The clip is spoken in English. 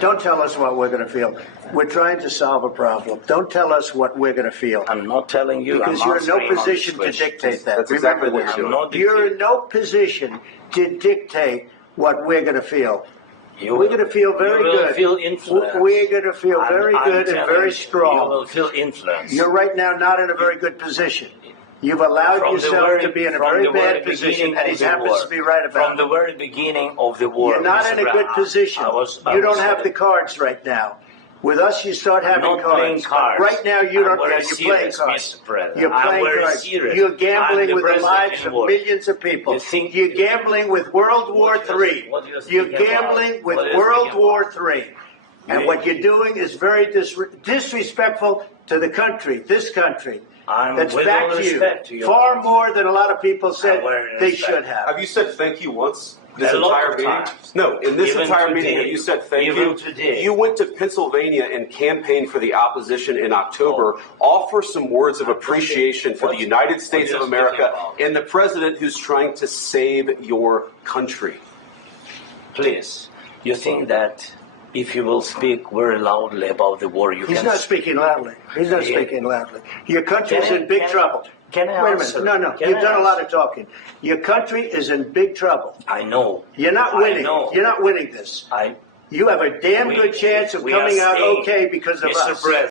Don't tell us what we're going to feel. We're trying to solve a problem. Don't tell us what we're going to feel. I'm not telling you. Because I'm you're in no answering position honest to questions. dictate that. That's Remember exactly what this. you're doing. You're in no position to dictate what we're going to feel. You We're going to feel very you will good. Feel influenced. We're going to feel very I'm good and telling very you, strong. You will feel influence. You're right now not in a very good position. You've allowed From the yourself very- to be in a from very the very bad position, beginning and of he the happens war. to be right From about the it. very beginning of the war. You're not Mr. in a good Brown, position. I You don't was have the cards right now. With us, you start having not playing cards. Right now, you I'm don't. very You're playing serious, cards. Mr. President. You're I'm playing very cards. serious. You're gambling I'm with the president lives in of war. millions of people. You think- You're gambling with World War III. what do you think You're about? gambling with What do you World think War about? III. And You- what you're doing is very disrespectful to the country, this country. I'm That's with back all to respect to you. your Far country. more than a lot of people said very they respect. should have. Have you said thank you once? This A lot entire of meeting? times. No, in this Even entire meeting, today. have you said thank Even you? today. You went to Pennsylvania and campaigned for the opposition in October. Offer some words of appreciation for the United States of you America speaking about? and the president who's trying to save your country. Please, you think that if you will speak very loudly about the war, you He's can... not speaking loudly. He's not Yeah. speaking loudly. Your country's Can I- in big can I- trouble. can I Wait a answer? minute. No. Can You've I done a lot answer? of talking. Your country is in big trouble. I know. You're not I winning. know. You're not winning this. You have a damn We- good chance of we are coming out staying- okay because of Mr. us. President,